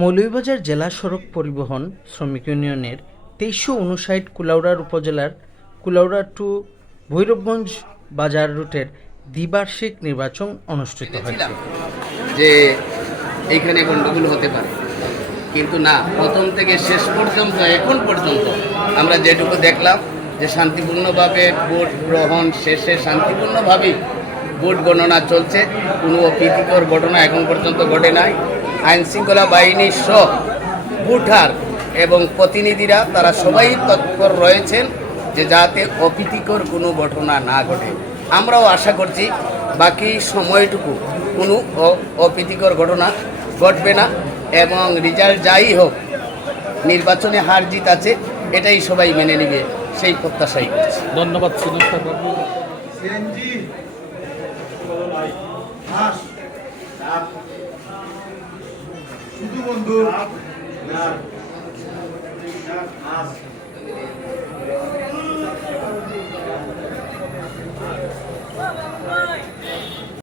মৌলভীবাজার জেলা সড়ক পরিবহন শ্রমিক ইউনিয়নের তেইশশো উনষাট কুলাউড়ার উপজেলার কুলাউড়া টু ভৈরবগঞ্জ বাজার রুটের দ্বিবার্ষিক নির্বাচন অনুষ্ঠিত হয়েছে। যে এইখানে গন্ডগোল হতে পারে। কিন্তু না, প্রথম থেকে শেষ পর্যন্ত, এখন পর্যন্ত আমরা যেটুকু দেখলাম যে শান্তিপূর্ণভাবে ভোট গ্রহণ শেষে শান্তিপূর্ণভাবেই ভোট গণনা চলছে। কোনো অপ্রীতিকর ঘটনা এখন পর্যন্ত ঘটে নাই। আইন শৃঙ্খলা বাহিনী সহ ভোটার এবং প্রতিনিধিরা তারা সবাই তৎপর রয়েছেন যে যাতে অপ্রীতিকর কোনো ঘটনা না ঘটে। আমরাও আশা করছি বাকি সময়টুকু কোনো অপ্রীতিকর ঘটনা ঘটবে না এবং রেজাল্ট যাই হোক নির্বাচনে হার জিত আছে এটাই সবাই মেনে নেবে সেই প্রত্যাশাই করছি। ধন্যবাদ শুধু বন্ধু